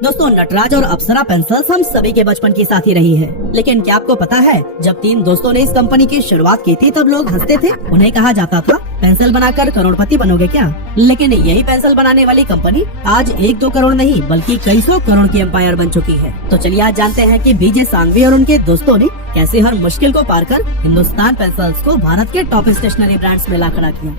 दोस्तों, नटराज और अप्सरा पेंसिल्स हम सभी के बचपन की साथी रही है। लेकिन क्या आपको पता है, जब 3 दोस्तों ने इस कंपनी की शुरुआत की थी तब लोग हंसते थे। उन्हें कहा जाता था पेंसिल बनाकर करोड़पति बनोगे क्या। लेकिन यही पेंसिल बनाने वाली कंपनी आज 1-2 करोड़ नहीं बल्कि कई 100 करोड़ की एम्पायर बन चुकी है। तो चलिए आज जानते हैं कि बीजे सांघवी और उनके दोस्तों ने कैसे हर मुश्किल को पार कर हिंदुस्तान पेंसिल्स को भारत के टॉप स्टेशनरी ब्रांड्स में ला खड़ा किया।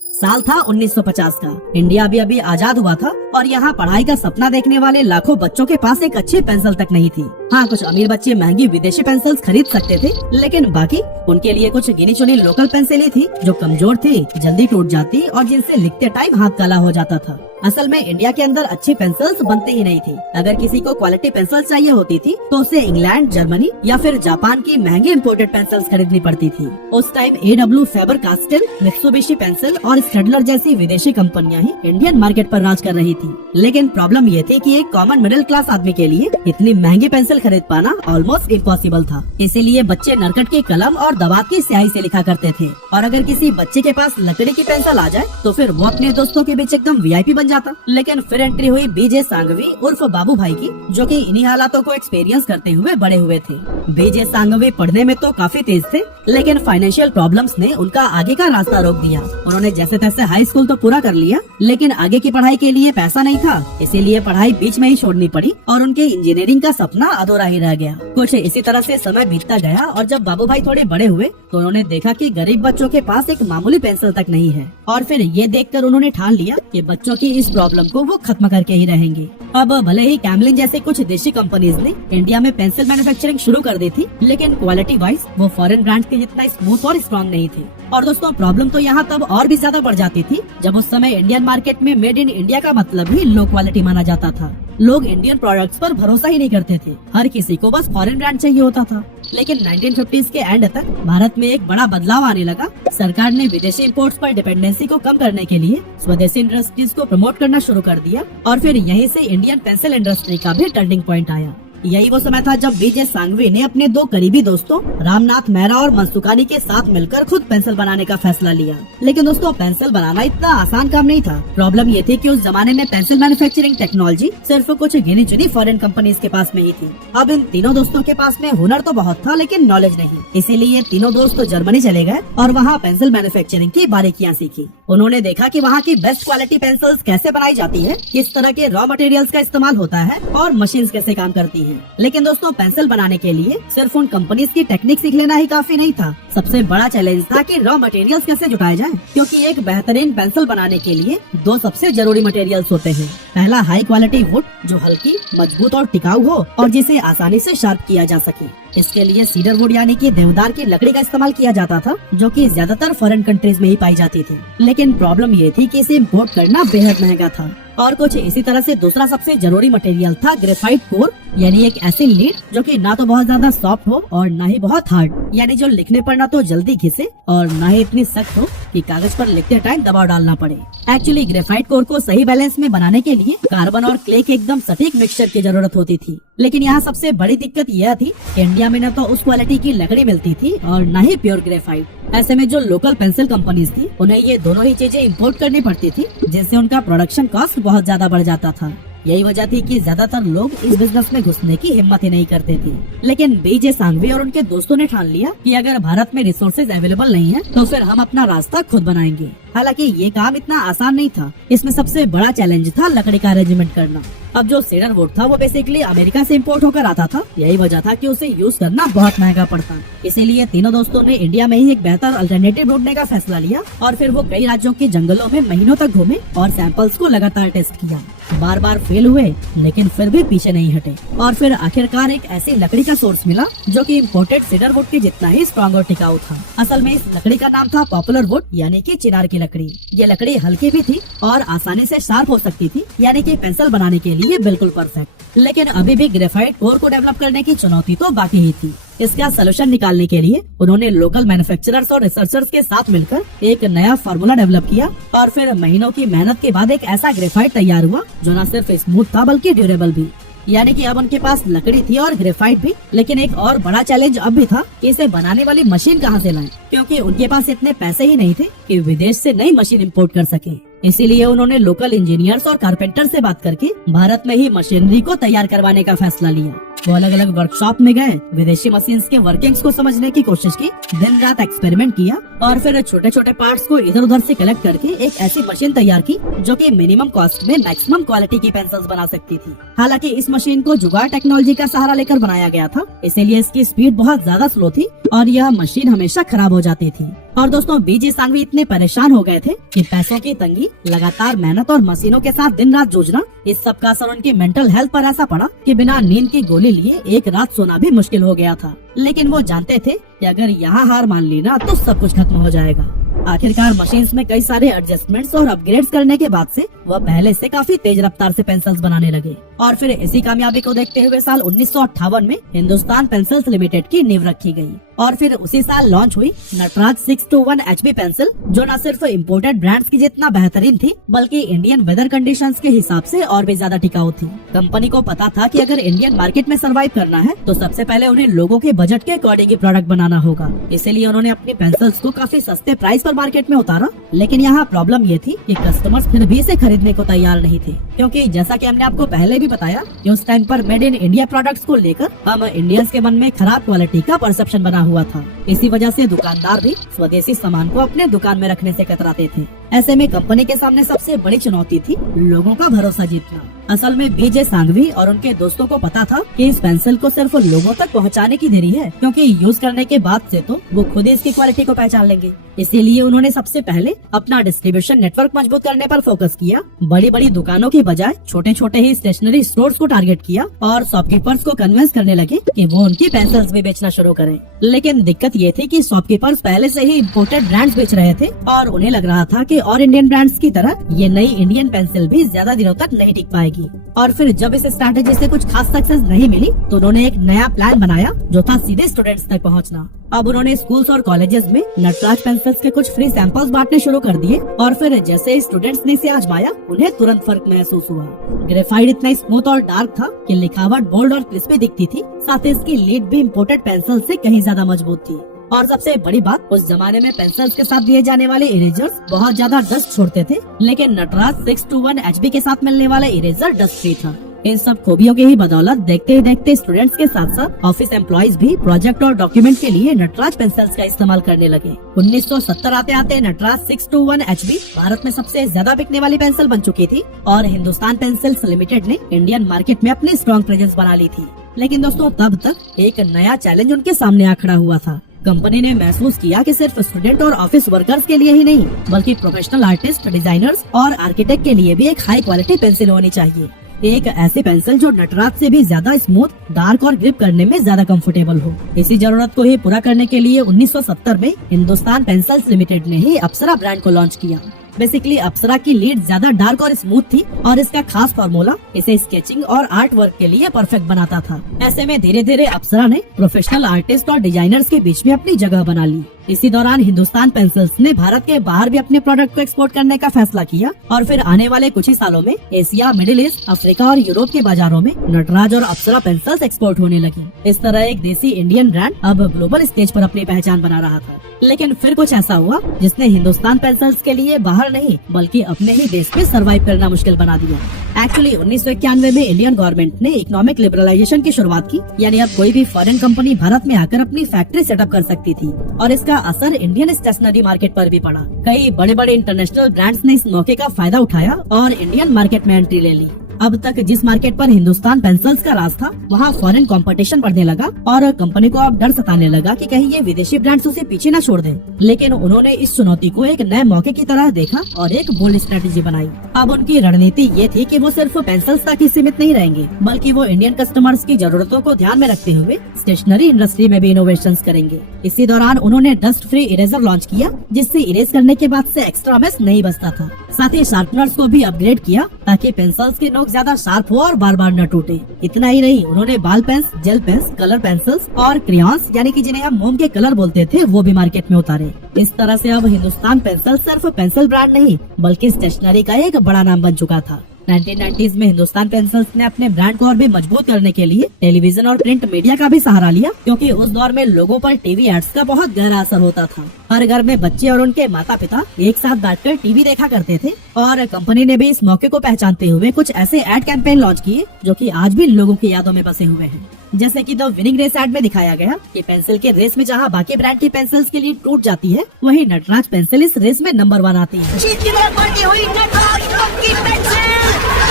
साल था 1950 का। इंडिया अभी आजाद हुआ था और यहाँ पढ़ाई का सपना देखने वाले लाखों बच्चों के पास एक अच्छी पेंसिल तक नहीं थी। हाँ, कुछ अमीर बच्चे महंगी विदेशी पेंसिल्स खरीद सकते थे, लेकिन बाकी उनके लिए कुछ गिनी चुनी लोकल पेंसिलें थी जो कमजोर थी, जल्दी टूट जाती और जिनसे लिखते टाइम हाथ काला हो जाता था। असल में इंडिया के अंदर अच्छी पेंसिल्स बनती ही नहीं थी। अगर किसी को क्वालिटी पेंसिल चाहिए होती थी तो उसे इंग्लैंड, जर्मनी या फिर जापान की महंगी इंपोर्टेड पेंसिल्स खरीदनी पड़ती थी। उस time AW, Faber Castell, Mitsubishi pencil और स्टेडलर जैसी विदेशी कंपनियां ही इंडियन मार्केट पर राज कर रही थी। लेकिन प्रॉब्लम ये थी कि एक कॉमन मिडिल क्लास आदमी के लिए इतनी महंगी पेंसिल खरीद पाना ऑलमोस्ट इम्पॉसिबल था। इसीलिए बच्चे नरकट की कलम और दवात की स्याही से लिखा करते थे। और अगर किसी बच्चे के पास लकड़ी की पेंसिल आ जाए तो फिर वो अपने दोस्तों के बीच एकदम VIP बन जाता। लेकिन फिर एंट्री हुई बीजे सांघवी उर्फ बाबू भाई की, जो कि इन्हीं हालातों को एक्सपीरियंस करते हुए बड़े हुए थे। बीजे सांघवी पढ़ने में तो काफी तेज थे, लेकिन फाइनेंशियल प्रॉब्लम्स ने उनका आगे का रास्ता रोक दिया। उन्होंने जैसे तैसे हाई स्कूल तो पूरा कर लिया, लेकिन आगे की पढ़ाई के लिए पैसा नहीं था, इसीलिए पढ़ाई बीच में ही छोड़नी पड़ी और उनके इंजीनियरिंग का सपना अधूरा ही रह गया। कुछ इसी तरह से समय बीतता गया और जब बाबू भाई थोड़े बड़े हुए तो उन्होंने देखा कि गरीब बच्चों के पास एक मामूली पेंसिल तक नहीं है। और फिर ये देखकर उन्होंने ठान लिया कि बच्चों की इस प्रॉब्लम को वो खत्म करके ही रहेंगे। अब भले ही कैमलिन जैसे कुछ देशी कंपनीज ने इंडिया में पेंसिल मैन्युफैक्चरिंग शुरू कर दी थी, लेकिन क्वालिटी वाइज वो फॉरेन ब्रांड्स के जितना स्मूथ और स्ट्रॉन्ग नहीं थे। और दोस्तों, प्रॉब्लम तो यहाँ तब और भी ज्यादा बढ़ जाती थी जब उस समय इंडियन मार्केट में मेड इन इंडिया का मतलब ही लो क्वालिटी माना जाता था। लोग इंडियन प्रोडक्ट्स पर भरोसा ही नहीं करते थे, हर किसी को बस फॉरेन ब्रांड चाहिए होता था। लेकिन 1950s के एंड तक भारत में एक बड़ा बदलाव आने लगा। सरकार ने विदेशी इंपोर्ट्स पर डिपेंडेंसी को कम करने के लिए स्वदेशी इंडस्ट्रीज को प्रमोट करना शुरू कर दिया और फिर यहीं से इंडियन पेंसिल इंडस्ट्री का भी टर्निंग पॉइंट आया। यही वो समय था जब बीजे सांघवी ने अपने 2 करीबी दोस्तों रामनाथ मेहरा और मनसुखानी के साथ मिलकर खुद पेंसिल बनाने का फैसला लिया। लेकिन दोस्तों, पेंसिल बनाना इतना आसान काम नहीं था। प्रॉब्लम ये थी कि उस जमाने में पेंसिल मैन्युफैक्चरिंग टेक्नोलॉजी सिर्फ कुछ गिनी चुनी फॉरेन कंपनीज के पास में ही थी। अब इन तीनों दोस्तों के पास में हुनर तो बहुत था, लेकिन नॉलेज नहीं। इसीलिए तीनों दोस्त जर्मनी चले गए और वहाँ पेंसिल मैन्युफैक्चरिंग की बारीकियाँ सीखी। उन्होंने देखा कि वहाँ की बेस्ट क्वालिटी पेंसिल्स कैसे बनाई जाती है, किस तरह के रॉ मटेरियल्स का इस्तेमाल होता है और मशीन्स कैसे काम करती हैं। लेकिन दोस्तों, पेंसिल बनाने के लिए सिर्फ उन कंपनीज की टेक्निक सीख लेना ही काफी नहीं था। सबसे बड़ा चैलेंज था कि रॉ मटेरियल्स कैसे जुटाए जाएं, क्योंकि एक बेहतरीन पेंसिल बनाने के लिए 2 सबसे जरूरी मटेरियल्स होते हैं। पहला, हाई क्वालिटी वुड जो हल्की, मजबूत और टिकाऊ हो और जिसे आसानी से शार्प किया जा सके। इसके लिए सीडर वुड यानी कि देवदार की लकड़ी का इस्तेमाल किया जाता था, जो कि ज्यादातर फॉरेन कंट्रीज में ही पाई जाती थी। लेकिन प्रॉब्लम ये थी कि इसे इम्पोर्ट करना बेहद महंगा था। और कुछ इसी तरह से दूसरा सबसे जरूरी मटेरियल था ग्रेफाइट कोर, यानी एक ऐसी लीड जो कि ना तो बहुत ज्यादा सॉफ्ट हो और ना ही बहुत हार्ड, यानी जो लिखने पर ना तो जल्दी घिसे और ना ही इतनी सख्त हो कि कागज पर लिखते टाइम दबाव डालना पड़े। एक्चुअली ग्रेफाइट कोर को सही बैलेंस में बनाने के लिए कार्बन और क्ले के एकदम सटीक मिक्सचर की जरूरत होती थी। लेकिन यहाँ सबसे बड़ी दिक्कत यह थी, इंडिया में न तो उस क्वालिटी की लकड़ी मिलती थी और न ही प्योर ग्रेफाइट। ऐसे में जो लोकल पेंसिल कंपनीज थी उन्हें ये दोनों ही चीजें इंपोर्ट करनी पड़ती थी, जिससे उनका प्रोडक्शन कॉस्ट बहुत ज्यादा बढ़ जाता था। यही वजह थी कि ज्यादातर लोग इस बिजनेस में घुसने की हिम्मत ही नहीं करते थे। लेकिन बीजे सांघवी और उनके दोस्तों ने ठान लिया कि अगर भारत में रिसोर्सेज अवेलेबल नहीं है तो फिर हम अपना रास्ता खुद बनाएंगे। हालांकि ये काम इतना आसान नहीं था। इसमें सबसे बड़ा चैलेंज था लकड़ी का अरेंजमेंट करना। अब जो सीडर वुड था वो बेसिकली अमेरिका से इम्पोर्ट होकर आता था। यही वजह था कि उसे यूज करना बहुत महंगा पड़ता। इसीलिए तीनों दोस्तों ने इंडिया में ही एक बेहतर अल्टरनेटिव ढूंढने का फैसला लिया और फिर वो कई राज्यों के जंगलों में महीनों तक घूमे और सैंपल्स को लगातार टेस्ट किया। बार बार फेल हुए, लेकिन फिर भी पीछे नहीं हटे और फिर आखिरकार एक ऐसी लकड़ी का सोर्स मिला जो कि इम्पोर्टेड सीडर वुड के जितना ही स्ट्रॉन्ग और टिकाऊ था। असल में इस लकड़ी का नाम था पॉपुलर वुड, यानी कि चिनार की लकड़ी। ये लकड़ी हल्की भी थी और आसानी से शार्प हो सकती थी, यानी कि पेंसिल बनाने के लिए बिल्कुल परफेक्ट। लेकिन अभी भी ग्रेफाइट कोर को डेवलप करने की चुनौती तो बाकी ही थी। इसका सोल्यूशन निकालने के लिए उन्होंने लोकल मैन्युफैक्चरर्स और रिसर्चर्स के साथ मिलकर एक नया फार्मूला डेवलप किया और फिर महीनों की मेहनत के बाद एक ऐसा ग्रेफाइट तैयार हुआ जो न सिर्फ स्मूथ था बल्कि ड्यूरेबल भी। यानी कि अब उनके पास लकड़ी थी और ग्रेफाइट भी। लेकिन एक और बड़ा चैलेंज अब भी था कि इसे बनाने वाली मशीन कहाँ से लाएं, क्योंकि उनके पास इतने पैसे ही नहीं थे कि विदेश से नई मशीन इंपोर्ट कर सके। इसीलिए उन्होंने लोकल इंजीनियर्स और कारपेंटर से बात करके भारत में ही मशीनरी को तैयार करवाने का फैसला लिया। वो अलग अलग वर्कशॉप में गए, विदेशी मशीन्स के वर्किंग्स को समझने की कोशिश की, दिन रात एक्सपेरिमेंट किया और फिर छोटे छोटे पार्ट्स को इधर उधर से कलेक्ट करके एक ऐसी मशीन तैयार की जो कि मिनिमम कॉस्ट में मैक्सिमम क्वालिटी की पेंसिल्स बना सकती थी। हालांकि इस मशीन को जुगाड़ टेक्नोलॉजी का सहारा लेकर बनाया गया था, इसीलिए इसकी स्पीड बहुत ज्यादा स्लो थी और यह मशीन हमेशा खराब हो जाती थी। और दोस्तों, बीजी सांघवी इतने परेशान हो गए थे कि पैसों की तंगी, लगातार मेहनत और मशीनों के साथ दिन रात जूझना, इस सब का असर उनकी मेंटल हेल्थ पर ऐसा पड़ा कि बिना नींद की गोली लिए एक रात सोना भी मुश्किल हो गया था। लेकिन वो जानते थे कि अगर यहाँ हार मान ली ना तो सब कुछ खत्म हो जाएगा। आखिरकार मशीन्स में कई सारे एडजस्टमेंट्स और अपग्रेड्स करने के बाद से वह पहले से काफी तेज रफ्तार से पेंसिल्स बनाने लगे और फिर इसी कामयाबी को देखते हुए साल 1958 में हिंदुस्तान पेंसिल्स लिमिटेड की नींव रखी गई। और फिर उसी साल लॉन्च हुई नटराज 621 HB पेंसिल, जो न सिर्फ इम्पोर्टेड ब्रांड्स की जितना बेहतरीन थी बल्कि इंडियन वेदर कंडीशंस के हिसाब से और भी ज्यादा टिकाऊ थी। कंपनी को पता था कि अगर इंडियन मार्केट में सर्वाइव करना है तो सबसे पहले उन्हें लोगों के बजट के अकॉर्डिंग ही प्रोडक्ट बनाना होगा। इसीलिए उन्होंने अपनी पेंसिल्स को काफी सस्ते प्राइस पर मार्केट में उतारा। लेकिन यहाँ प्रॉब्लम ये थी कि कस्टमर्स फिर भी इसे खरीदने को तैयार नहीं थे, क्योंकि जैसा कि हमने आपको पहले भी बताया कि उस टाइम पर मेड इन इंडिया प्रोडक्ट्स को लेकर हम इंडियंस के मन में खराब क्वालिटी का परसेप्शन बना हुआ था। इसी वजह से दुकानदार भी स्वदेशी सामान को अपने दुकान में रखने से कतराते थे। ऐसे में कंपनी के सामने सबसे बड़ी चुनौती थी लोगों का भरोसा जीतना। असल में बीजे सांघवी और उनके दोस्तों को पता था कि इस पेंसिल को सिर्फ लोगों तक पहुंचाने की देरी है, क्योंकि यूज करने के बाद से तो वो खुद इसकी क्वालिटी को पहचान लेंगे। इसीलिए उन्होंने सबसे पहले अपना डिस्ट्रीब्यूशन नेटवर्क मजबूत करने पर फोकस किया। बड़ी बड़ी दुकानों की बजाय छोटे छोटे ही स्टेशनरी स्टोर्स को टारगेट किया और शॉपकीपर्स को कन्विंस करने लगे कि वो उनकी पेंसिल्स भी बेचना शुरू करें। लेकिन दिक्कत ये थी कि शॉपकीपर्स पहले से ही इम्पोर्टेड ब्रांड्स बेच रहे थे और उन्हें लग रहा था कि और इंडियन ब्रांड्स की तरह ये नई इंडियन पेंसिल भी ज्यादा दिनों तक नहीं टिक पाएगी। और फिर जब इस स्ट्रैटेजी से कुछ खास सक्सेस नहीं मिली तो उन्होंने एक नया प्लान बनाया जो था सीधे स्टूडेंट्स तक पहुंचना। अब उन्होंने स्कूल्स और कॉलेजेस में नटराज पेंसिल्स के कुछ फ्री सैंपल्स बांटने शुरू कर दिए और फिर जैसे स्टूडेंट्स ने इसे आजमाया उन्हें तुरंत फर्क महसूस हुआ। ग्रेफाइट इतना स्मूथ और डार्क था कि लिखावट बोल्ड और क्रिस्पी दिखती थी, साथ ही इसकी लीड भी इम्पोर्टेड पेंसिल से कहीं ज्यादा मजबूत थी। और सबसे बड़ी बात, उस जमाने में पेंसिल्स के साथ दिए जाने वाले इरेजर्स बहुत ज्यादा डस्ट छोड़ते थे, लेकिन नटराज 621 HB के साथ मिलने वाला इरेजर डस्ट फ्री था। इन सब खूबियों की ही बदौलत देखते ही देखते स्टूडेंट्स के साथ साथ ऑफिस एम्प्लॉइज भी प्रोजेक्ट और डॉक्यूमेंट के लिए नटराज पेंसिल्स का इस्तेमाल करने लगे। 1970 आते आते नटराज 621 HB भारत में सबसे ज्यादा बिकने वाली पेंसिल बन चुकी थी और हिंदुस्तान पेंसिल्स लिमिटेड ने इंडियन मार्केट में अपनी स्ट्रॉन्ग प्रेजेंस बना ली थी। लेकिन दोस्तों, तब तक एक नया चैलेंज उनके सामने आ खड़ा हुआ था। कंपनी ने महसूस किया कि सिर्फ स्टूडेंट और ऑफिस वर्कर्स के लिए ही नहीं बल्कि प्रोफेशनल आर्टिस्ट, डिजाइनर्स और आर्किटेक्ट के लिए भी एक हाई क्वालिटी पेंसिल होनी चाहिए। एक ऐसी पेंसिल जो नटराज से भी ज्यादा स्मूथ, डार्क और ग्रिप करने में ज्यादा कंफर्टेबल हो। इसी जरूरत को ही पूरा करने के लिए 1970 में हिंदुस्तान पेंसिल्स लिमिटेड ने ही अप्सरा ब्रांड को लॉन्च किया। बेसिकली अप्सरा की लीड ज्यादा डार्क और स्मूथ थी और इसका खास फार्मूला इसे स्केचिंग और आर्ट वर्क के लिए परफेक्ट बनाता था। ऐसे में धीरे धीरे अप्सरा ने प्रोफेशनल आर्टिस्ट और डिजाइनर्स के बीच में अपनी जगह बना ली। इसी दौरान हिंदुस्तान पेंसिल्स ने भारत के बाहर भी अपने प्रोडक्ट को एक्सपोर्ट करने का फैसला किया और फिर आने वाले कुछ ही सालों में एशिया, मिडिल ईस्ट, अफ्रीका और यूरोप के बाजारों में नटराज और अप्सरा पेंसिल्स एक्सपोर्ट होने लगी। इस तरह एक देसी इंडियन ब्रांड अब ग्लोबल स्टेज पर अपनी पहचान बना रहा था। लेकिन फिर कुछ ऐसा हुआ जिसने हिंदुस्तान पेंसिल्स के लिए बाहर नहीं बल्कि अपने ही देश में सर्वाइव करना मुश्किल बना दिया। एक्चुअली 1991 में इंडियन गवर्नमेंट ने इकोनॉमिक लिबरलाइजेशन की शुरुआत की, यानी अब कोई भी फॉरेन कंपनी भारत में आकर अपनी फैक्ट्री सेटअप कर सकती थी और इसका असर इंडियन स्टेशनरी मार्केट पर भी पड़ा। कई बड़े बड़े इंटरनेशनल ब्रांड्स ने इस मौके का फायदा उठाया और इंडियन मार्केट में एंट्री ले ली। अब तक जिस मार्केट पर हिंदुस्तान पेंसिल्स का राज था वहाँ फॉरेन कंपटीशन बढ़ने लगा और कंपनी को अब डर सताने लगा कि कहीं ये विदेशी ब्रांड्स उसे पीछे न छोड़ दें। लेकिन उन्होंने इस चुनौती को एक नए मौके की तरह देखा और एक बोल्ड स्ट्रेटेजी बनाई। अब उनकी रणनीति ये थी कि वो सिर्फ पेंसिल्स तक ही सीमित नहीं रहेंगे बल्कि वो इंडियन कस्टमर्स की जरूरतों को ध्यान में रखते हुए स्टेशनरी इंडस्ट्री में भी इनोवेशंस करेंगे। इसी दौरान उन्होंने डस्ट फ्री इरेजर लॉन्च किया जिससे इरेज करने के बाद से एक्स्ट्रा मेस नहीं बचता था। साथ ही शार्पनर्स को भी अपग्रेड किया ताकि पेंसिल्स की नोक ज्यादा शार्प हो और बार बार न टूटे। इतना ही नहीं, उन्होंने ball pens, gel pens, colour pencils और क्रेयॉन्स यानी कि जिन्हें हम मोम के कलर बोलते थे वो भी मार्केट में उतारे। इस तरह से अब हिंदुस्तान पेंसिल सिर्फ पेंसिल ब्रांड नहीं बल्कि स्टेशनरी का एक बड़ा नाम बन चुका था। 1990s में हिंदुस्तान पेंसिल्स ने अपने ब्रांड को और भी मजबूत करने के लिए टेलीविजन और प्रिंट मीडिया का भी सहारा लिया, क्योंकि उस दौर में लोगों पर टीवी एड्स का बहुत गहरा असर होता था। हर घर में बच्चे और उनके माता पिता एक साथ बैठकर टीवी देखा करते थे और कंपनी ने भी इस मौके को पहचानते हुए कुछ ऐसे एड कैंपेन लॉन्च किए जो कि आज भी लोगों की यादों में बसे हुए हैं। जैसे कि द विनिंग रेस एड में दिखाया गया कि पेंसिल के रेस में जहां बाकी ब्रांड की पेंसिल्स के लिए टूट जाती है, वहीं नटराज पेंसिल इस रेस में नंबर 1 आती है। जीत की तरफ बढ़ती हुई नटराज की पेंसिल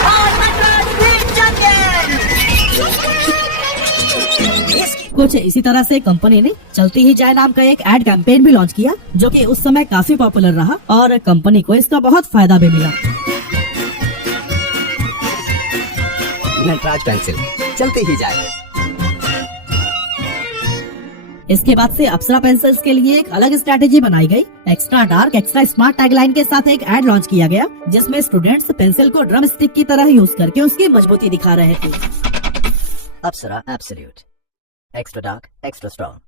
और नटराज भी चैंपियन। कुछ इसी तरह से कंपनी ने चलती ही जाए नाम का एक एड कैंपेन भी लॉन्च किया, जो कि उस समय काफी पॉपुलर रहा और कंपनी को इसका बहुत फायदा भी मिला। नटराज पेंसिल चलती ही जाए। इसके बाद से अप्सरा पेंसिल्स के लिए एक अलग स्ट्रैटेजी बनाई गई। Extra dark extra smart tagline के साथ एक एड लॉन्च किया गया, जिसमें स्टूडेंट्स पेंसिल को ड्रम स्टिक की तरह यूज करके उसकी मजबूती दिखा रहे थे। Apsara absolute, extra dark extra strong.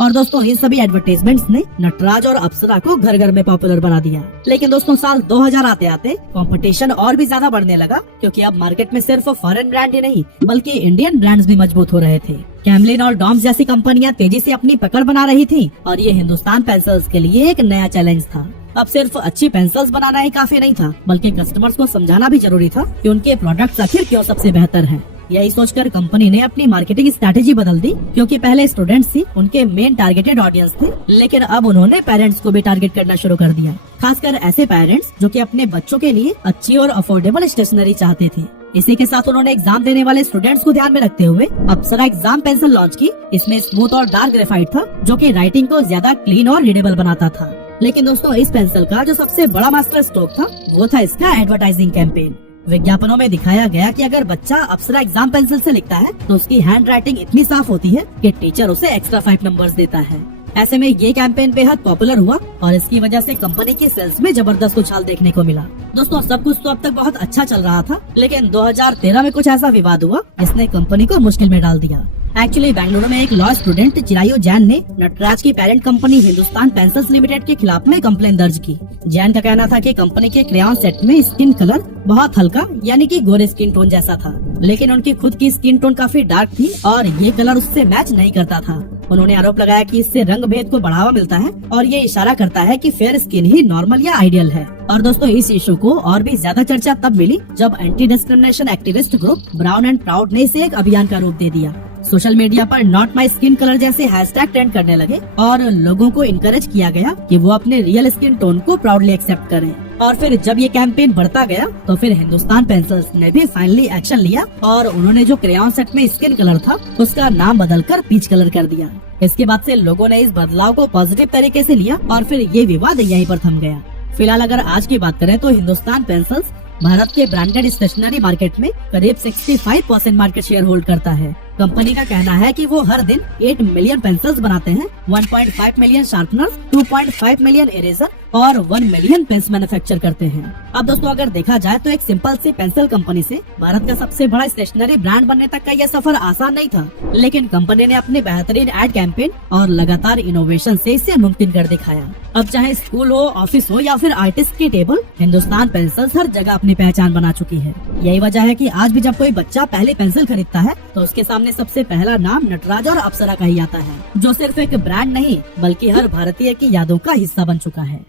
और दोस्तों, ये सभी एडवर्टाइजमेंट्स ने नटराज और अप्सरा को घर घर में पॉपुलर बना दिया। लेकिन दोस्तों, साल 2000 आते आते कंपटीशन और भी ज्यादा बढ़ने लगा, क्योंकि अब मार्केट में सिर्फ फॉरेन ब्रांड ही नहीं बल्कि इंडियन ब्रांड्स भी मजबूत हो रहे थे। कैमलिन और डॉम्स जैसी कंपनियां तेजी से अपनी पकड़ बना रही थी और ये हिंदुस्तान पेंसिल्स के लिए एक नया चैलेंज था। अब सिर्फ अच्छी पेंसिल्स बनाना ही काफी नहीं था, बल्कि कस्टमर्स को समझाना भी जरूरी था कि उनके प्रोडक्ट्स आखिर क्यों सबसे बेहतर हैं। यही सोचकर कंपनी ने अपनी मार्केटिंग स्ट्रैटेजी बदल दी, क्योंकि पहले स्टूडेंट्स ही उनके मेन टारगेटेड ऑडियंस थे, लेकिन अब उन्होंने पेरेंट्स को भी टारगेट करना शुरू कर दिया। खासकर ऐसे पेरेंट्स जो कि अपने बच्चों के लिए अच्छी और अफोर्डेबल स्टेशनरी चाहते थे। इसी के साथ उन्होंने एग्जाम देने वाले स्टूडेंट्स को ध्यान में रखते हुए अप्सरा एग्जाम पेंसिल लॉन्च की। इसमें स्मूथ और डार्क ग्रेफाइट था, जो कि राइटिंग को ज्यादा क्लीन और रीडेबल बनाता था। लेकिन दोस्तों, इस पेंसिल का जो सबसे बड़ा मास्टर स्ट्रोक था वो था इसका एडवर्टाइजिंग कैंपेन। विज्ञापनों में दिखाया गया कि अगर बच्चा अप्सरा एग्जाम पेंसिल से लिखता है तो उसकी हैंड राइटिंग इतनी साफ होती है कि टीचर उसे एक्स्ट्रा 5 नंबर्स देता है। ऐसे में ये कैंपेन बेहद पॉपुलर हुआ और इसकी वजह से कंपनी के सेल्स में जबरदस्त उछाल देखने को मिला। दोस्तों, सब कुछ तो अब तक बहुत अच्छा चल रहा था, लेकिन 2013 में कुछ ऐसा विवाद हुआ जिसने कंपनी को मुश्किल में डाल दिया। एक्चुअली बेंगलुरु में एक लॉ स्टूडेंट चिरायु जैन ने नटराज की parent company Hindustan pencils limited के खिलाफ में कंप्लेन दर्ज की। जैन का कहना था कि कंपनी के क्रेयॉन सेट में स्किन कलर बहुत हल्का यानी कि गोरे स्किन टोन जैसा था, लेकिन उनकी खुद की स्किन टोन काफी डार्क थी और ये कलर उससे मैच नहीं करता था। उन्होंने आरोप लगाया कि इससे रंग भेद को बढ़ावा मिलता है और ये इशारा करता है कि फेयर स्किन ही नॉर्मल या आइडियल है। और दोस्तों, इस इशू को और भी ज्यादा चर्चा तब मिली जब anti discrimination activist group brown and proud ने इसे एक अभियान का रूप दे दिया। सोशल मीडिया पर नॉट माई स्किन कलर जैसे हैशटैग ट्रेंड करने लगे और लोगों को इनकरेज किया गया कि वो अपने रियल स्किन टोन को प्राउडली एक्सेप्ट करें। और फिर जब ये कैंपेन बढ़ता गया तो फिर हिंदुस्तान पेंसिल्स ने भी फाइनली एक्शन लिया और उन्होंने जो क्रेयॉन सेट में स्किन कलर था उसका नाम बदलकर पीच कलर कर दिया। इसके बाद से लोगों ने इस बदलाव को पॉजिटिव तरीके से लिया और फिर ये विवाद यहीं पर थम गया। फिलहाल अगर आज की बात करें तो हिंदुस्तान पेंसिल्स भारत के ब्रांडेड स्टेशनरी मार्केट में करीब 65% मार्केट शेयर होल्ड करता है। कंपनी का कहना है कि वो हर दिन 8 मिलियन पेंसिल्स बनाते हैं, 1.5 मिलियन शार्पनर्स, 2.5 मिलियन इरेजर और 1 मिलियन पेन्स मैन्युफैक्चर करते हैं। अब दोस्तों, अगर देखा जाए तो एक सिंपल सी पेंसिल कंपनी से भारत का सबसे बड़ा स्टेशनरी ब्रांड बनने तक का यह सफर आसान नहीं था, लेकिन कंपनी ने अपने बेहतरीन एड कैंपेन और लगातार इनोवेशन से इसे मुमकिन कर दिखाया। अब चाहे स्कूल हो, ऑफिस हो या फिर आर्टिस्ट की टेबल, हिंदुस्तान पेंसिल्स हर जगह अपनी पहचान बना चुकी है। यही वजह है कि आज भी जब कोई बच्चा पहली पेंसिल खरीदता है तो उसके सामने सबसे पहला नाम नटराज और अप्सरा का ही आता है, जो सिर्फ एक ब्रांड नहीं बल्कि हर भारतीय की यादों का हिस्सा बन चुका है।